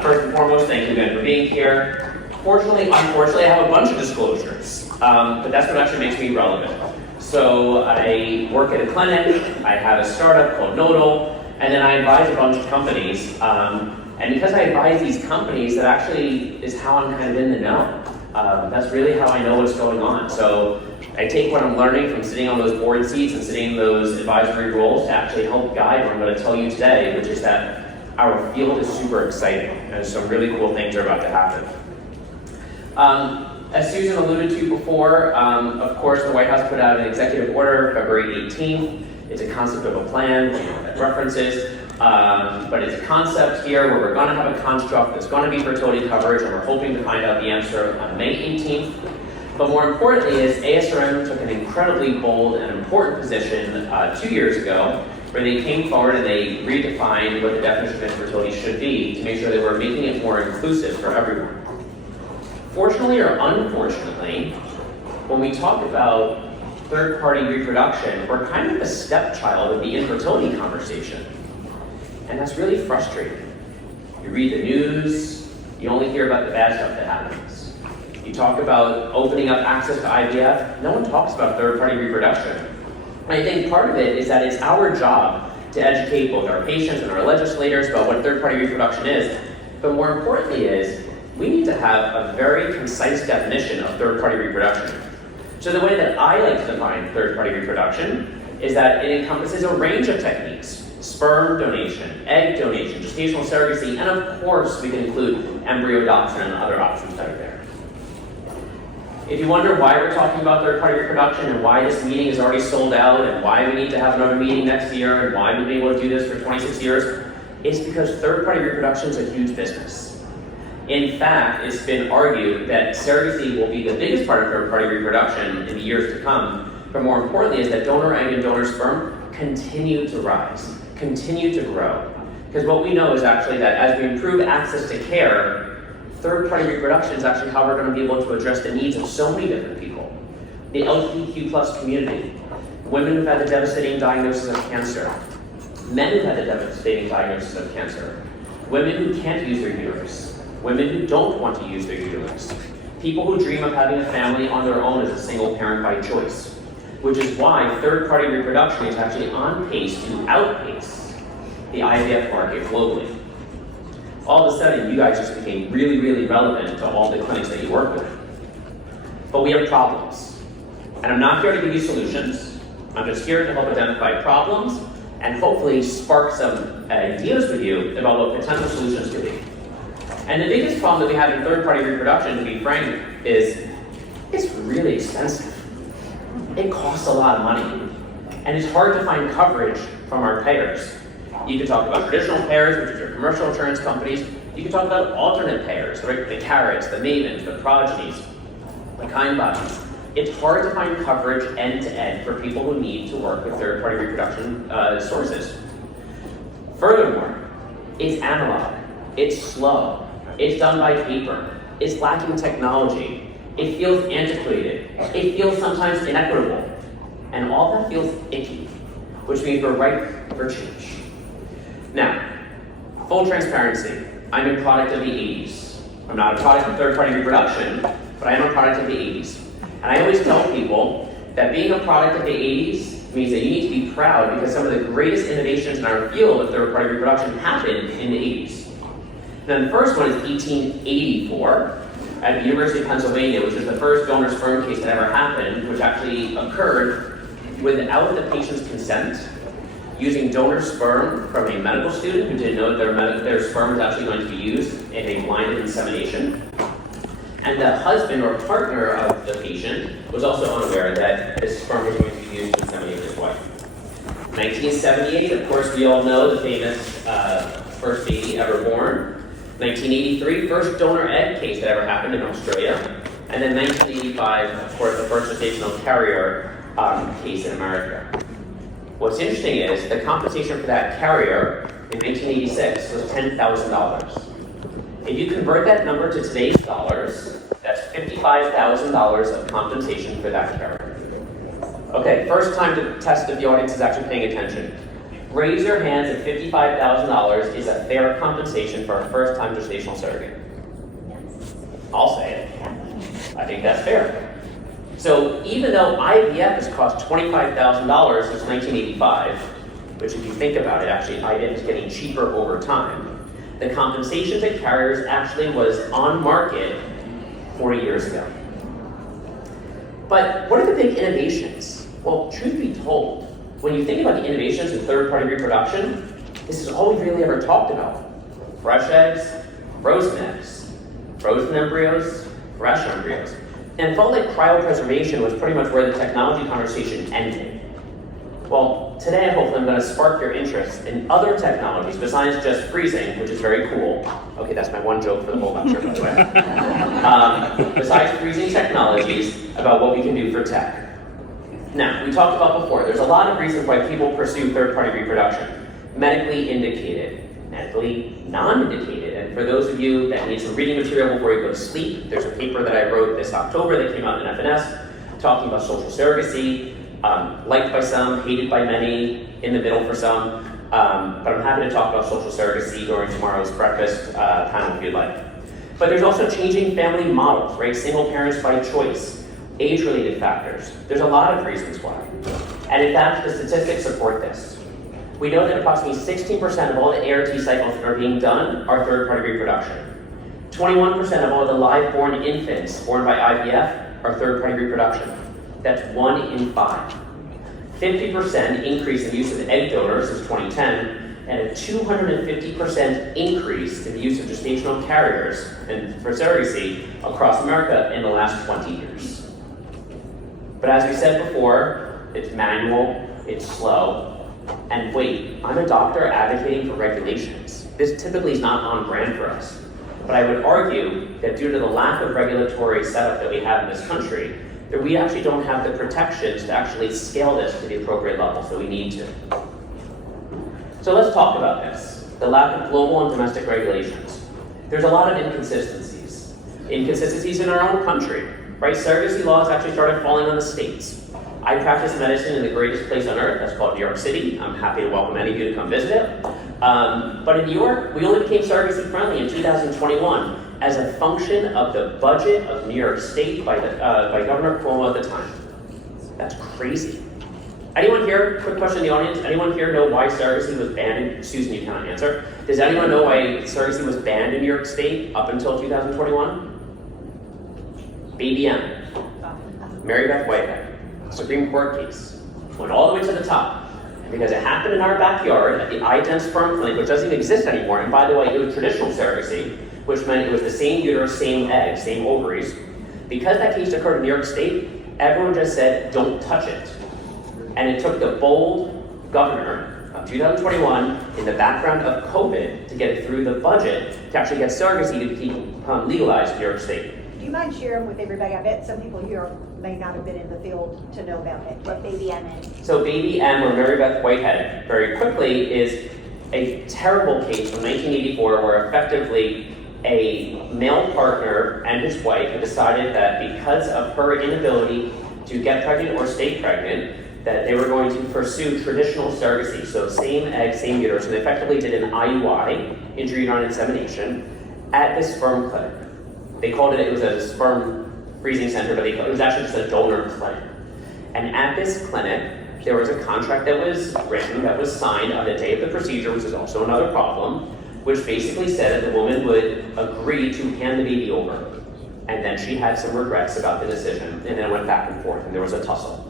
First and foremost, thank you again for being here. Unfortunately, I have a bunch of disclosures, but that's what actually makes me relevant. So I work at a clinic, I have a startup called Nodal, and then I advise a bunch of companies. And because I advise these companies, that actually is how I'm kind of in the know. That's really how I know what's going on. So I take what I'm learning from sitting on those board seats and sitting in those advisory roles to actually help guide what I'm going to tell you today, which is that our field is super exciting and some really cool things are about to happen. As Susan alluded to before, of course the White House put out an executive order February 18th. It's a concept of a plan, that references, but it's a concept here where we're going to have a construct that's going to be fertility coverage, and we're hoping to find out the answer on May 18th. But more importantly is ASRM took an incredibly bold and important position 2 years ago, where they came forward and they redefined what the definition of infertility should be to make sure that we're making it more inclusive for everyone. Fortunately or unfortunately, when we talk about third-party reproduction, we're kind of the stepchild of the infertility conversation. And that's really frustrating. You read the news, you only hear about the bad stuff that happens. You talk about opening up access to IVF, no one talks about third-party reproduction. And I think part of it is that it's our job to educate both our patients and our legislators about what third-party reproduction is, but more importantly is, we need to have a very concise definition of third-party reproduction. So the way that I like to define third-party reproduction is that it encompasses a range of techniques: sperm donation, egg donation, gestational surrogacy, and of course we can include embryo adoption and other options that are there. If you wonder why we're talking about third-party reproduction and why this meeting is already sold out and why we need to have another meeting next year and why we've been able to do this for 26 years, it's because third-party reproduction is a huge business. In fact, it's been argued that surrogacy will be the biggest part of third-party reproduction in the years to come, but more importantly is that donor egg and donor sperm continue to rise, continue to grow. Because what we know is actually that as we improve access to care, third-party reproduction is actually how we're going to be able to address the needs of so many different people. The LGBTQ plus community, women who've had the devastating diagnosis of cancer, men who've had the devastating diagnosis of cancer, women who can't use their uterus, women who don't want to use their uterus, people who dream of having a family on their own as a single parent by choice, which is why third-party reproduction is actually on pace to outpace the IVF market globally. All of a sudden, you guys just became really, really relevant to all the clinics that you work with. But we have problems. And I'm not here to give you solutions. I'm just here to help identify problems and hopefully spark some ideas with you about what potential solutions could be. And the biggest problem that we have in third-party reproduction, to be frank, is it's really expensive. It costs a lot of money. And it's hard to find coverage from our payers. You can talk about traditional payers, which is your commercial insurance companies. You can talk about alternate payers, right? The Carrots, the Mavens, the Progenies, the Kindbodies. It's hard to find coverage end-to-end for people who need to work with third-party reproduction sources. Furthermore, it's analog, it's slow, it's done by paper, it's lacking technology, it feels antiquated, it feels sometimes inequitable, and all that feels icky, which means we're ripe for change. Now, full transparency, I'm a product of the 80s. I'm not a product of third-party reproduction, but I am a product of the 80s. And I always tell people that being a product of the 80s means that you need to be proud because some of the greatest innovations in our field of third-party reproduction happened in the 80s. Now, the first one is 1884 at the University of Pennsylvania, which is the first donor sperm case that ever happened, which actually occurred without the patient's consent, using donor sperm from a medical student who didn't know that their sperm was actually going to be used in a blinded insemination. And the husband or partner of the patient was also unaware that this sperm was going to be used to inseminate his wife. 1978, of course, we all know the famous first baby ever born. 1983, first donor egg case that ever happened in Australia. And then 1985, of course, the first gestational carrier case in America. What's interesting is the compensation for that carrier in 1986 was $10,000. If you convert that number to today's dollars, that's $55,000 of compensation for that carrier. Okay, first time to test if the audience is actually paying attention. Raise your hands if $55,000 is a fair compensation for a first-time gestational surrogate. I'll say it. I think that's fair. So even though IVF has cost $25,000 since 1985, which if you think about it, actually IVF is getting cheaper over time, the compensation to carriers actually was on market 40 years ago. But what are the big innovations? Well, truth be told, when you think about the innovations in third-party reproduction, this is all we really ever talked about. Fresh eggs, frozen eggs, frozen embryos, fresh embryos. And it felt like cryopreservation was pretty much where the technology conversation ended. Well, today hopefully I'm going to spark your interest in other technologies besides just freezing, which is very cool. Okay, that's my one joke for the whole lecture, by the way. Besides freezing technologies, about what we can do for tech. Now, we talked about before, there's a lot of reasons why people pursue third-party reproduction. Medically indicated, medically non-indicated. And for those of you that need some reading material before you go to sleep, there's a paper that I wrote this October that came out in FNS talking about social surrogacy, liked by some, hated by many, in the middle for some. But I'm happy to talk about social surrogacy during tomorrow's breakfast panel if you'd like. But there's also changing family models, right? Single parents by choice. Age-related factors. There's a lot of reasons why. And in fact, the statistics support this. We know that approximately 16% of all the ART cycles that are being done are third-party reproduction. 21% of all the live-born infants born by IVF are third-party reproduction. That's 1 in 5. 50% increase in use of egg donors since 2010, and a 250% increase in the use of gestational carriers and for surrogacy across America in the last 20 years. But as we said before, it's manual, it's slow, and wait, I'm a doctor advocating for regulations. This typically is not on brand for us. But I would argue that due to the lack of regulatory setup that we have in this country, that we actually don't have the protections to actually scale this to the appropriate levels that we need to. So let's talk about this, the lack of global and domestic regulations. There's a lot of inconsistencies. Inconsistencies in our own country. Right, surrogacy laws actually started falling on the states. I practice medicine in the greatest place on earth, that's called New York City. I'm happy to welcome any of you to come visit it. But in New York, we only became surrogacy friendly in 2021 as a function of the budget of New York State by Governor Cuomo at the time. That's crazy. Anyone here, quick question in the audience, anyone here know why surrogacy was banned? Susan, you cannot answer. Does anyone know why surrogacy was banned in New York State up until 2021? Baby M, Mary Beth Whitehead, Supreme Court case, went all the way to the top. And because it happened in our backyard at the iDent sperm clinic, which doesn't even exist anymore, and by the way, it was traditional surrogacy, which meant it was the same uterus, same eggs, same ovaries. Because that case occurred in New York State, everyone just said, don't touch it. And it took the bold governor of 2021 in the background of COVID to get it through the budget to actually get surrogacy to become legalized in New York State. Do you mind sharing with everybody? I bet some people here may not have been in the field to know about it. What Baby M is. So Baby M, or Mary Beth Whitehead, very quickly, is a terrible case from 1984 where effectively a male partner and his wife had decided that because of her inability to get pregnant or stay pregnant, that they were going to pursue traditional surrogacy, so same egg, same uterus, and they effectively did an IUI, intrauterine insemination, at this sperm clinic. They called it was a sperm freezing center, but it was actually just a donor clinic. And at this clinic, there was a contract that was written, that was signed on the day of the procedure, which is also another problem, which basically said that the woman would agree to hand the baby over. And then she had some regrets about the decision, and then it went back and forth, and there was a tussle.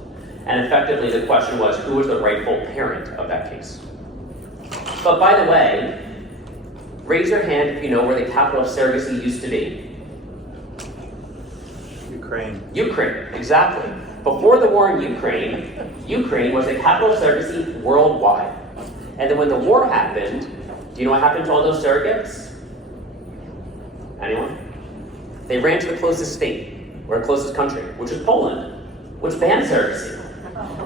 And effectively, the question was, who was the rightful parent of that case? But by the way, raise your hand if you know where the capital of surrogacy used to be. Ukraine, exactly. Before the war in Ukraine was the capital of surrogacy worldwide. And then when the war happened, do you know what happened to all those surrogates? Anyone? They ran to the closest state, or the closest country, which is Poland, which banned surrogacy.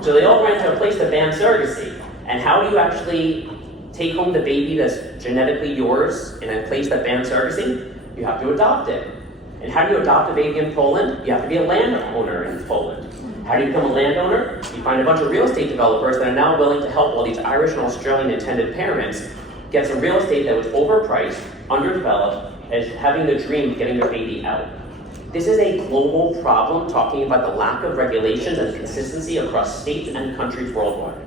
So they all ran to a place that banned surrogacy. And how do you actually take home the baby that's genetically yours in a place that bans surrogacy? You have to adopt it. And how do you adopt a baby in Poland? You have to be a landowner in Poland. How do you become a landowner? You find a bunch of real estate developers that are now willing to help all these Irish and Australian intended parents get some real estate that was overpriced, underdeveloped, and having the dream of getting their baby out. This is a global problem, talking about the lack of regulations and consistency across states and countries worldwide.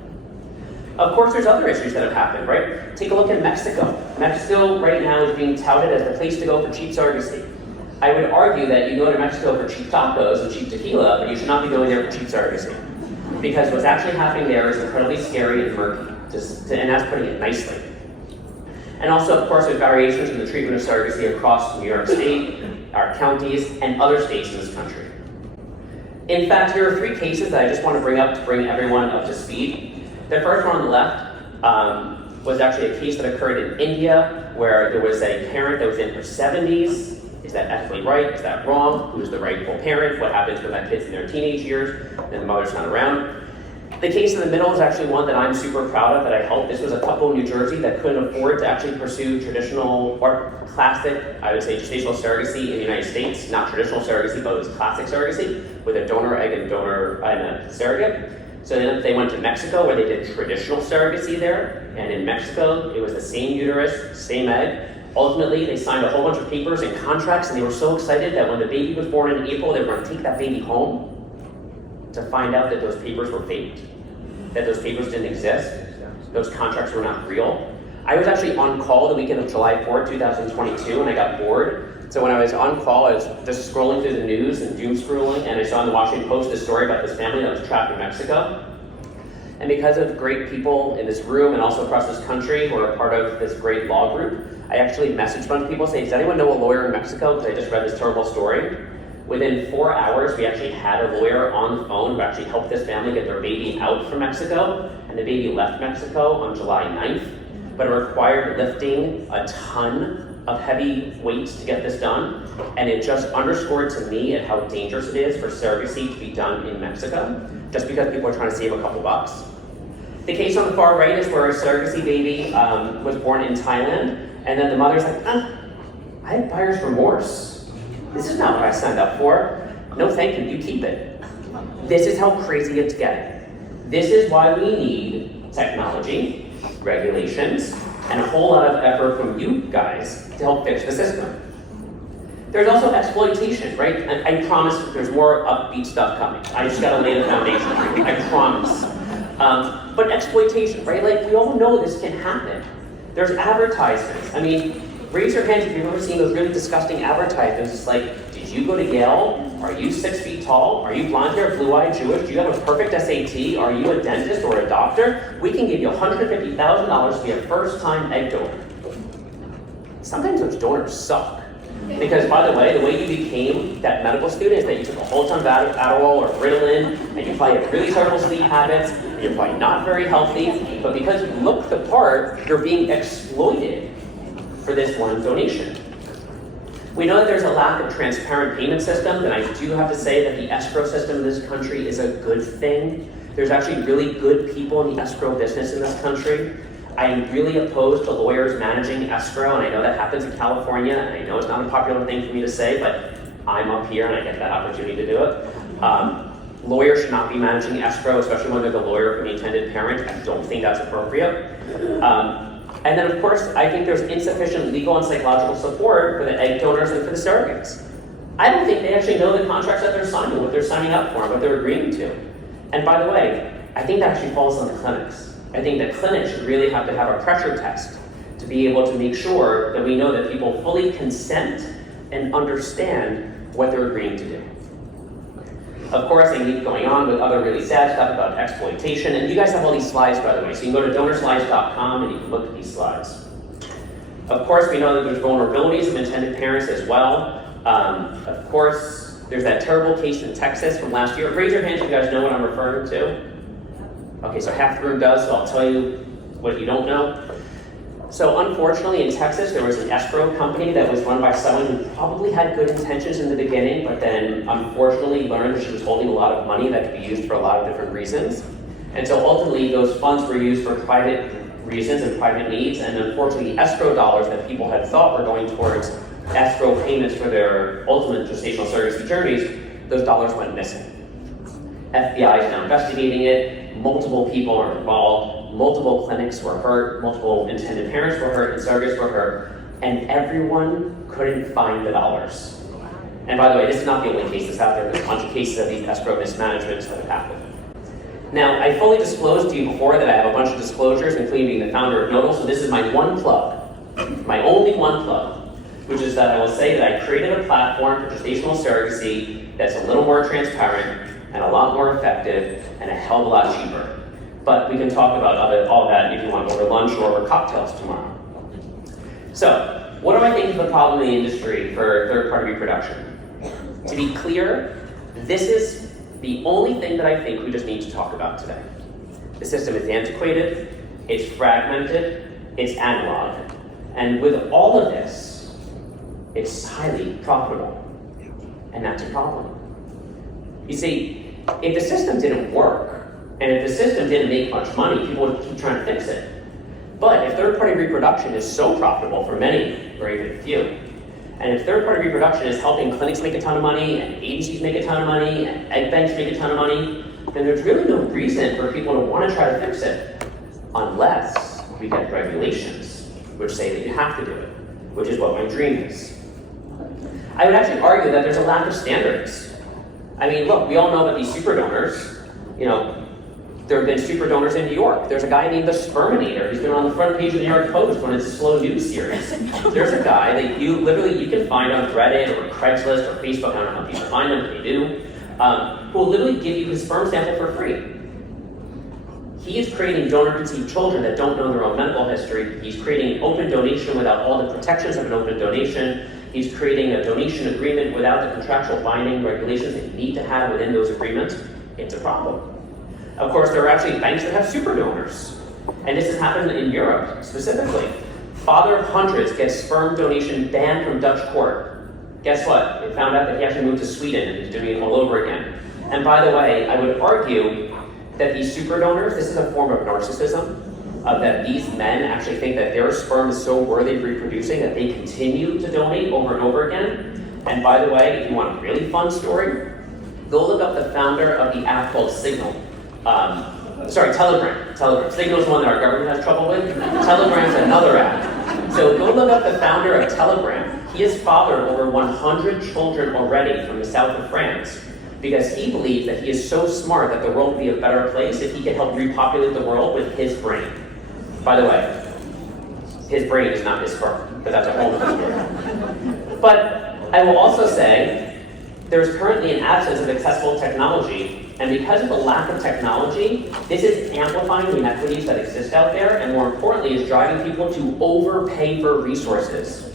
Of course, there's other issues that have happened, right? Take a look at Mexico. Mexico right now is being touted as the place to go for cheap surrogacy. I would argue that you go to Mexico for cheap tacos and cheap tequila, but you should not be going there for cheap surrogacy. Because what's actually happening there is incredibly scary and murky, and that's putting it nicely. And also, of course, there's variations in the treatment of surrogacy across New York State, our counties, and other states in this country. In fact, here are 3 cases that I just want to bring up to bring everyone up to speed. The first one on the left was actually a case that occurred in India, where there was a parent that was in her 70s. Is that ethically right? Is that wrong? Who's the rightful parent? What happens when that kid's in their teenage years and the mother's not around? The case in the middle is actually one that I'm super proud of that I helped. This was a couple in New Jersey that couldn't afford to actually pursue traditional or classic, I would say, gestational surrogacy in the United States. Not traditional surrogacy, but it was classic surrogacy with a donor egg and a surrogate. So then they went to Mexico where they did traditional surrogacy there. And in Mexico, it was the same uterus, same egg. Ultimately, they signed a whole bunch of papers and contracts, and they were so excited that when the baby was born in April, they were going to take that baby home to find out that those papers were faked, that those papers didn't exist, those contracts were not real. I was actually on call the weekend of July 4th, 2022, and I got bored. So when I was on call, I was just scrolling through the news and doom scrolling, and I saw in the Washington Post this story about this family that was trapped in Mexico. And because of great people in this room and also across this country who are a part of this great law group, I actually messaged a bunch of people saying, does anyone know a lawyer in Mexico? Because I just read this terrible story. Within 4 hours, we actually had a lawyer on the phone who actually helped this family get their baby out from Mexico, and the baby left Mexico on July 9th, but it required lifting a ton of heavy weights to get this done, and it just underscored to me at how dangerous it is for surrogacy to be done in Mexico, just because people are trying to save a couple bucks. The case on the far right is where a surrogacy baby was born in Thailand, and then the mother's like, I have buyer's remorse. This is not what I signed up for. No, thank you, you keep it. This is how crazy it's getting. This is why we need technology, regulations, and a whole lot of effort from you guys to help fix the system. There's also exploitation, right? I promise there's more upbeat stuff coming. I just gotta lay the foundation for you, I promise. But exploitation, right? Like, we all know this can happen. There's advertisements. I mean, raise your hands if you've ever seen those really disgusting advertisements. It's like, did you go to Yale? Are you 6 feet tall? Are you blonde hair, blue-eyed, Jewish? Do you have a perfect SAT? Are you a dentist or a doctor? We can give you $150,000 to be a first-time egg donor. Sometimes those donors suck. Because, by the way you became that medical student is that you took a whole ton of Adderall or Ritalin, and you probably have really terrible sleep habits, and you're probably not very healthy, but because you look the part, you're being exploited for this one donation. We know that there's a lack of transparent payment systems, and I do have to say that the escrow system in this country is a good thing. There's actually really good people in the escrow business in this country. I'm really opposed to lawyers managing escrow, and I know that happens in California, and I know it's not a popular thing for me to say, but I'm up here and I get that opportunity to do it. Lawyers should not be managing escrow, especially when they're the lawyer for the intended parent. I don't think that's appropriate. And then, of course, I think there's insufficient legal and psychological support for the egg donors and for the surrogates. I don't think they actually know the contracts that they're signing, what they're signing up for, and what they're agreeing to. And by the way, I think that actually falls on the clinics. I think that clinics should really have to have a pressure test to be able to make sure that we know that people fully consent and understand what they're agreeing to do. Of course, I keep going on with other really sad stuff about exploitation, and you guys have all these slides, by the way, so you can go to donorslides.com and you can look at these slides. Of course, we know that there's vulnerabilities of intended parents as well. Of course, there's that terrible case in Texas from last year. Raise your hands if you guys know what I'm referring to. Okay, so half the room does, so I'll tell you what you don't know. So unfortunately in Texas, there was an escrow company that was run by someone who probably had good intentions in the beginning, but then unfortunately learned that she was holding a lot of money that could be used for a lot of different reasons. And so ultimately those funds were used for private reasons and private needs, and unfortunately escrow dollars that people had thought were going towards escrow payments for their ultimate gestational surrogacy journeys, those dollars went missing. FBI is now investigating it. Multiple people are involved. Multiple clinics were hurt. Multiple intended parents were hurt and surrogates were hurt. And everyone couldn't find the dollars. And by the way, this is not the only case that's out there. There's a bunch of cases of these escrow mismanagements that have happened. Now, I fully disclosed to you before that I have a bunch of disclosures, including being the founder of Nodal, so this is my one plug, my only one plug, which is that I will say that I created a platform for gestational surrogacy that's a little more transparent and a lot more effective and a hell of a lot cheaper. But we can talk about all that if you want over lunch or over cocktails tomorrow. So, what do I think is the problem in the industry for third-party reproduction? To be clear, this is the only thing that I think we just need to talk about today. The system is antiquated, it's fragmented, it's analog. And with all of this, it's highly profitable. And that's a problem. You see, if the system didn't work, and if the system didn't make much money, people would keep trying to fix it. But if third-party reproduction is so profitable for many, or even few, and if third-party reproduction is helping clinics make a ton of money, and agencies make a ton of money, and egg banks make a ton of money, then there's really no reason for people to want to try to fix it, unless we get regulations which say that you have to do it, which is what my dream is. I would actually argue that there's a lack of standards. I mean, look, we all know about these super donors. There have been super donors in New York. There's a guy named the Sperminator. He's been on the front page of the New York Post when it's a slow news series. There's a guy that you can find on Reddit or Craigslist or Facebook, I don't know how people find them, but they do, who will literally give you his sperm sample for free. He is creating donor-conceived children that don't know their own medical history. He's creating an open donation without all the protections of an open donation. He's creating a donation agreement without the contractual binding regulations that you need to have within those agreements. It's a problem. Of course, there are actually banks that have super donors. And this has happened in Europe, specifically. Father of hundreds gets sperm donation banned from Dutch court. Guess what? They found out that he actually moved to Sweden and he's doing it all over again. And by the way, I would argue that these super donors, this is a form of narcissism, that these men actually think that their sperm is so worthy of reproducing that they continue to donate over and over again. And by the way, if you want a really fun story, go look up the founder of the app called Signal. Telegram. Signal is one that our government has trouble with. Telegram's another app. So go look up the founder of Telegram. He has fathered over 100 children already from the south of France because he believes that he is so smart that the world would be a better place if he could help repopulate the world with his brain. By the way, his brain is not his sperm, but that's a whole other story. But I will also say there's currently an absence of accessible technology. And because of the lack of technology, this is amplifying the inequities that exist out there, and more importantly, is driving people to overpay for resources.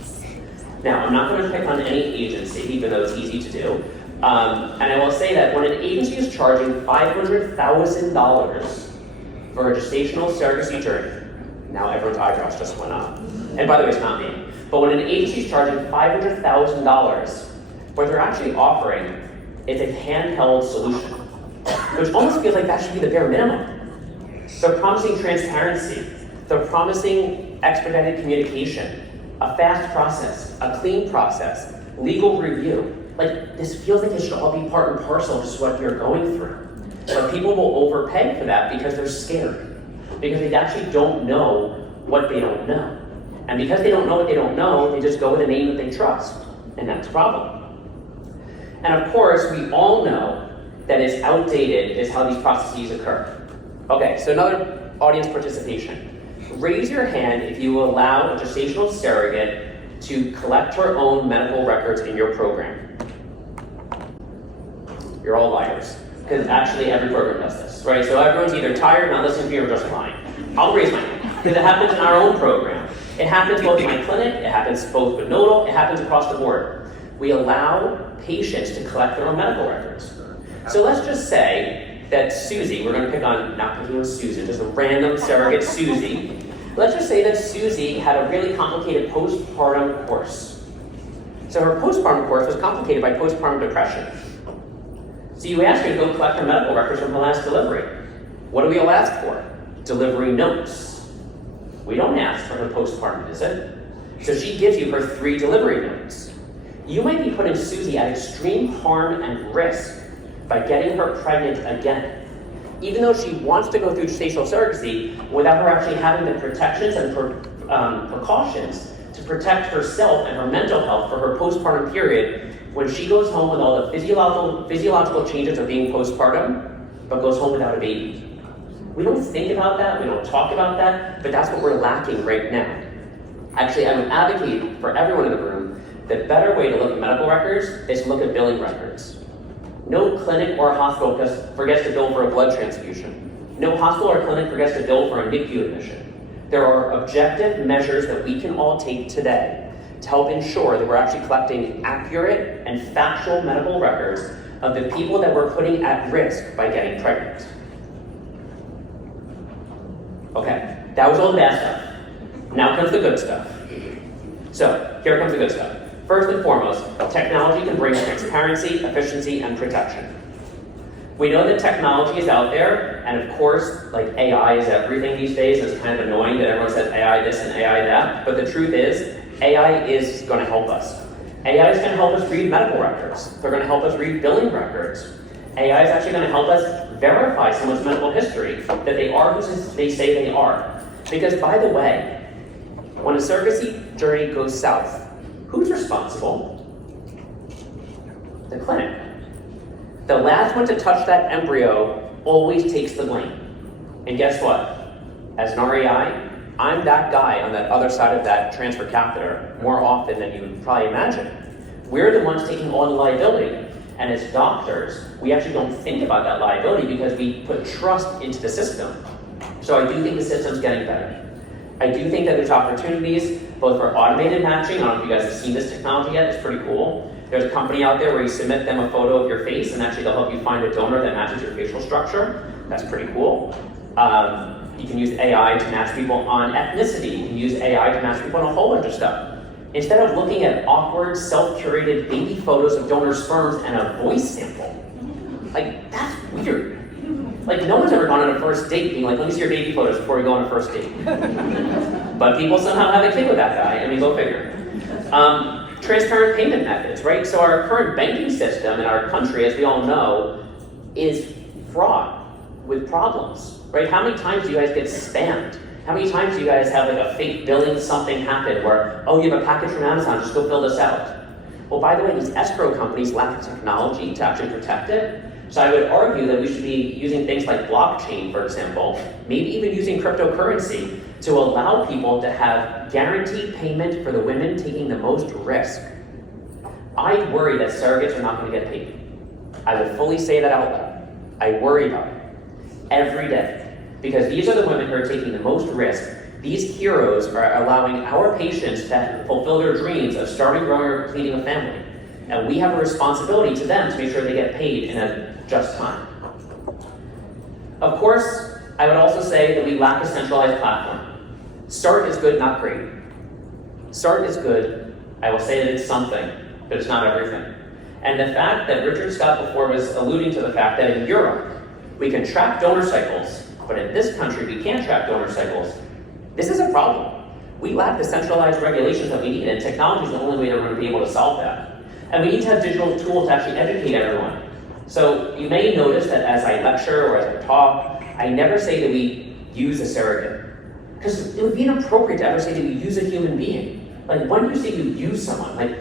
Now, I'm not going to pick on any agency, even though it's easy to do. And I will say that when an agency is charging $500,000 for a gestational surrogacy journey, now everyone's eyebrows just went up. And by the way, it's not me. But when an agency is charging $500,000, what they're actually offering is a handheld solution, which almost feels like that should be the bare minimum. They're promising transparency. They're promising expedited communication, a fast process, a clean process, legal review. Like, this feels like it should all be part and parcel of just what you're going through. But people will overpay for that because they're scared. Because they actually don't know what they don't know. And because they don't know what they don't know, they just go with a name that they trust. And that's a problem. And of course, we all know that is outdated is how these processes occur. Okay, so another audience participation. Raise your hand if you allow a gestational surrogate to collect her own medical records in your program. You're all liars, because actually every program does this, right? So everyone's either tired, not listening to you, or just lying. I'll raise my hand, because it happens in our own program. It happens both in my clinic, it happens both with Nodal, it happens across the board. We allow patients to collect their own medical records. So let's just say that Susie, we're going to pick on, not picking on Susan, just a random surrogate Susie. Let's just say that Susie had a really complicated postpartum course. So her postpartum course was complicated by postpartum depression. So you ask her to go collect her medical records from her last delivery. What do we all ask for? Delivery notes. We don't ask for her postpartum visit. So she gives you her 3 delivery notes. You might be putting Susie at extreme harm and risk by getting her pregnant again. Even though she wants to go through gestational surrogacy without her actually having the protections and precautions to protect herself and her mental health for her postpartum period when she goes home with all the physiological changes of being postpartum, but goes home without a baby. We don't think about that, we don't talk about that, but that's what we're lacking right now. Actually, I would advocate for everyone in the room, the better way to look at medical records is to look at billing records. No clinic or hospital forgets to bill for a blood transfusion. No hospital or clinic forgets to bill for a NICU admission. There are objective measures that we can all take today to help ensure that we're actually collecting accurate and factual medical records of the people that we're putting at risk by getting pregnant. Okay, that was all the bad stuff. Now comes the good stuff. So, here comes the good stuff. First and foremost, technology can bring transparency, efficiency, and protection. We know that technology is out there, and of course, like AI is everything these days. It's kind of annoying that everyone says AI this and AI that, but the truth is, AI is going to help us. AI is going to help us read medical records. They're going to help us read billing records. AI is actually going to help us verify someone's medical history, that they are who they say they are. Because by the way, when a surrogacy journey goes south, who's responsible? The clinic. The last one to touch that embryo always takes the blame. And guess what? As an REI, I'm that guy on that other side of that transfer catheter more often than you would probably imagine. We're the ones taking all the liability. And as doctors, we actually don't think about that liability because we put trust into the system. So I do think the system's getting better. I do think that there's opportunities both for automated matching. I don't know if you guys have seen this technology yet. It's pretty cool. There's a company out there where you submit them a photo of your face and actually they'll help you find a donor that matches your facial structure. That's pretty cool. You can use AI to match people on ethnicity. You can use AI to match people on a whole bunch of stuff. Instead of looking at awkward, self-curated baby photos of donor sperms and a voice sample, like, that's weird. Like, no one's ever gone on a first date being like, let me see your baby photos before we go on a first date. But people somehow have a kid with that guy. I mean, go figure. Transparent payment methods, right? So our current banking system in our country, as we all know, is fraught with problems, right? How many times do you guys get spammed? How many times do you guys have like a fake billing something happen where, oh, you have a package from Amazon, just go fill this out? Well, by the way, these escrow companies lack the technology to actually protect it. So I would argue that we should be using things like blockchain, for example, maybe even using cryptocurrency to allow people to have guaranteed payment for the women taking the most risk. I worry that surrogates are not going to get paid. I will fully say that out loud. I worry about it every day. Because these are the women who are taking the most risk. These heroes are allowing our patients to fulfill their dreams of starting, growing, or completing a family. And we have a responsibility to them to make sure they get paid in a just time. Of course, I would also say that we lack a centralized platform. START is good, not great. START is good. I will say that it's something, but it's not everything. And the fact that Richard Scott before was alluding to the fact that in Europe, we can track donor cycles, but in this country, we can't track donor cycles. This is a problem. We lack the centralized regulations that we need, and technology is the only way that we're going to be able to solve that. And we need to have digital tools to actually educate everyone. So you may notice that as I lecture or as I talk, I never say that we use a surrogate. Because it would be inappropriate to ever say that we use a human being. Like, when do you say you use someone? Like,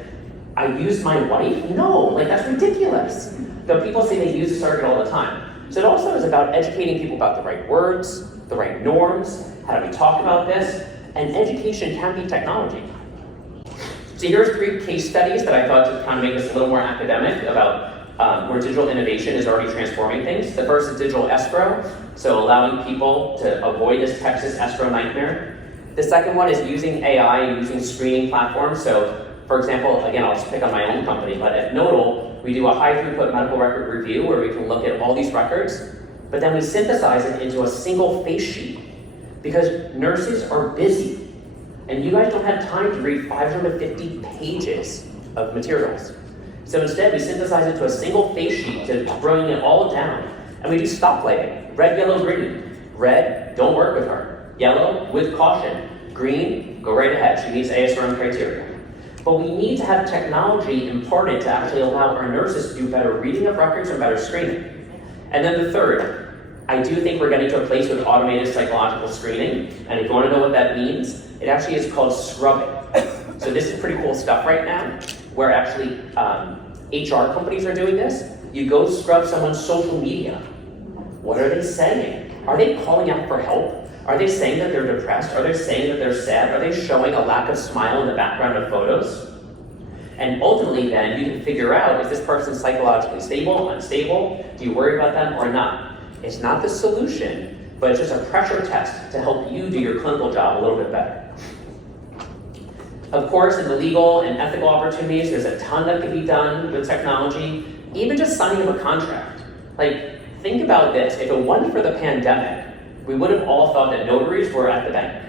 I used my wife? No, like, that's ridiculous. Though people say they use a surrogate all the time. So it also is about educating people about the right words, the right norms, how do we talk about this, and education can be technology. So here's 3 case studies that I thought to kind of make us a little more academic about where digital innovation is already transforming things. The first is digital escrow, so allowing people to avoid this Texas escrow nightmare. The second one is using AI and using screening platforms. So for example, again, I'll just pick on my own company, but at Nodal, we do a high throughput medical record review where we can look at all these records, but then we synthesize it into a single face sheet because nurses are busy and you guys don't have time to read 550 pages of materials. So instead, we synthesize it to a single face sheet to bring it all down. And we do stoplighting, red, yellow, green. Red, don't work with her. Yellow, with caution. Green, go right ahead. She meets ASRM criteria. But we need to have technology imparted to actually allow our nurses to do better reading of records and better screening. And then the third, I do think we're getting to a place with automated psychological screening, and if you want to know what that means, it actually is called scrubbing. So this is pretty cool stuff right now, where actually HR companies are doing this. You go scrub someone's social media. What are they saying? Are they calling out for help? Are they saying that they're depressed? Are they saying that they're sad? Are they showing a lack of smile in the background of photos? And ultimately then, you can figure out, is this person psychologically stable, unstable? Do you worry about them or not? It's not the solution, but it's just a pressure test to help you do your clinical job a little bit better. Of course, in the legal and ethical opportunities, there's a ton that can be done with technology, even just signing up a contract. Like, think about this. If it wasn't for the pandemic, we would have all thought that notaries were at the bank.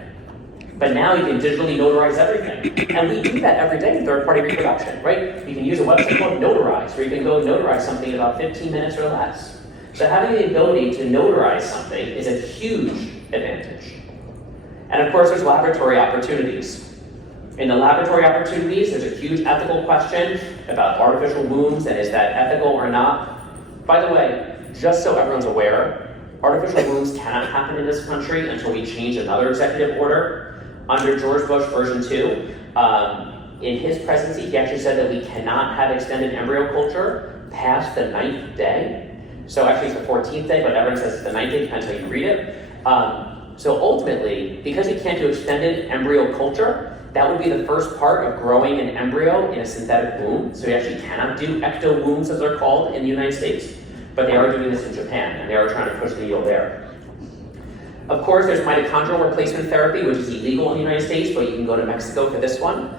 But now you can digitally notarize everything. And we do that every day in third-party reproduction, right? You can use a website called Notarize, where you can go notarize something in about 15 minutes or less. So having the ability to notarize something is a huge advantage. And of course, there's laboratory opportunities. In the laboratory opportunities, there's a huge ethical question about artificial wombs and is that ethical or not. By the way, just so everyone's aware, artificial wombs cannot happen in this country until we change another executive order. Under George Bush version 2, in his presidency, he actually said that we cannot have extended embryo culture past the 9th day. So actually it's the 14th day, but everyone says it's the 9th day, depends how you read it. So ultimately, because we can't do extended embryo culture, that would be the first part of growing an embryo in a synthetic womb. So we actually cannot do ecto wombs, as they're called, in the United States. But they are doing this in Japan, and they are trying to push the needle there. Of course, there's mitochondrial replacement therapy, which is illegal in the United States, but you can go to Mexico for this one.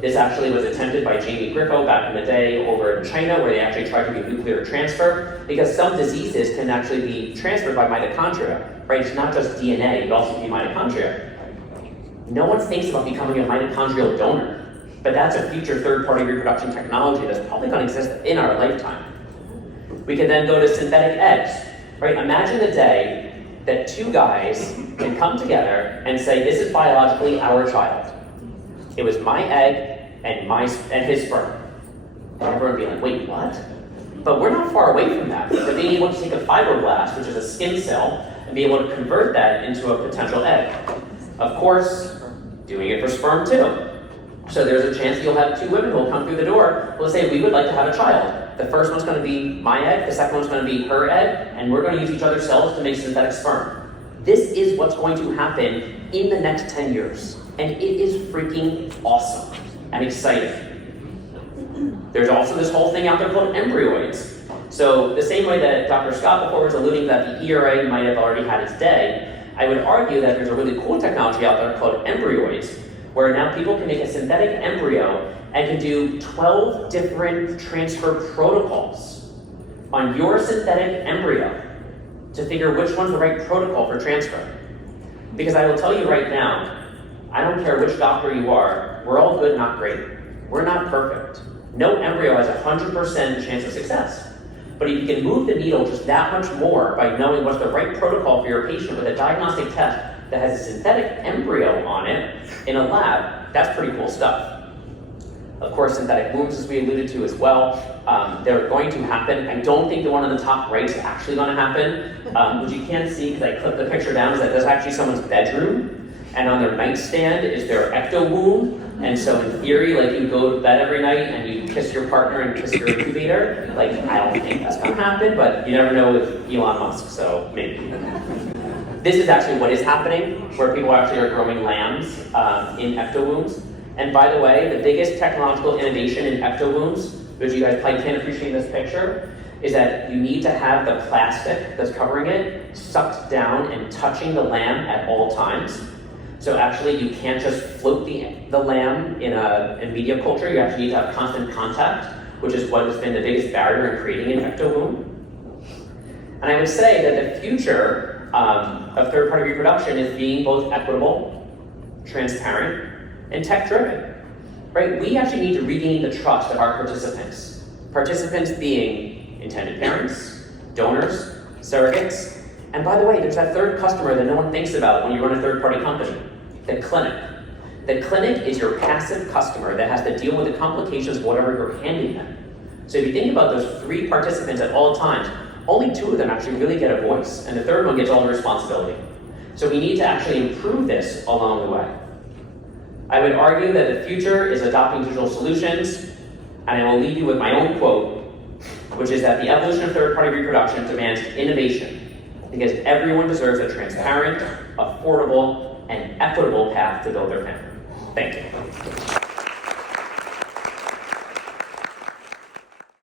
This actually was attempted by Jamie Griffo back in the day over in China, where they actually tried to do nuclear transfer, because some diseases can actually be transferred by mitochondria, right? It's not just DNA, it also can be mitochondria. No one thinks about becoming a mitochondrial donor, but that's a future third-party reproduction technology that's probably going to exist in our lifetime. We can then go to synthetic eggs, right? Imagine the day that two guys can come together and say, this is biologically our child. It was my egg and his sperm. And everyone would be like, wait, what? But we're not far away from that. We're being able to take a fibroblast, which is a skin cell, and be able to convert that into a potential egg. Of course, doing it for sperm too. So there's a chance you'll have two women who will come through the door, will say, we would like to have a child. The first one's going to be my egg, the second one's going to be her egg, and we're going to use each other's cells to make synthetic sperm. This is what's going to happen in the next 10 years. And it is freaking awesome and exciting. There's also this whole thing out there called embryoids. So the same way that Dr. Scott before was alluding that the ERA might have already had its day, I would argue that there's a really cool technology out there called embryoids, where now people can make a synthetic embryo and can do 12 different transfer protocols on your synthetic embryo to figure which one's the right protocol for transfer. Because I will tell you right now, I don't care which doctor you are, we're all good, not great. We're not perfect. No embryo has a 100% chance of success. But if you can move the needle just that much more by knowing what's the right protocol for your patient with a diagnostic test that has a synthetic embryo on it in a lab, that's pretty cool stuff. Of course, synthetic wombs, as we alluded to as well, they're going to happen. I don't think the one on the top right is actually going to happen. What you can't see, because I clipped the picture down, is that there's actually someone's bedroom, and on their nightstand is their ecto womb. And so in theory, like you go to bed every night and you kiss your partner and kiss your incubator. Like, I don't think that's going to happen, but you never know with Elon Musk, so maybe. This is actually what is happening, where people actually are growing lambs in ecto wombs. And by the way, the biggest technological innovation in ecto wombs, which you guys probably can't appreciate in this picture, is that you need to have the plastic that's covering it sucked down and touching the lamb at all times. So actually, you can't just float the lamb in media culture. You actually need to have constant contact, which is what has been the biggest barrier in creating an ecto womb. And I would say that the future of third-party reproduction is being both equitable, transparent, and tech-driven. Right? We actually need to regain the trust of our participants. Participants being intended parents, donors, surrogates, and by the way, there's that third customer that no one thinks about when you run a third-party company, the clinic. The clinic is your passive customer that has to deal with the complications of whatever you're handing them. So if you think about those 3 participants at all times, only 2 of them actually really get a voice, and the 3rd one gets all the responsibility. So we need to actually improve this along the way. I would argue that the future is adopting digital solutions, and I will leave you with my own quote, which is that the evolution of third-party reproduction demands innovation, because everyone deserves a transparent, affordable, and equitable path to build their family. Thank you.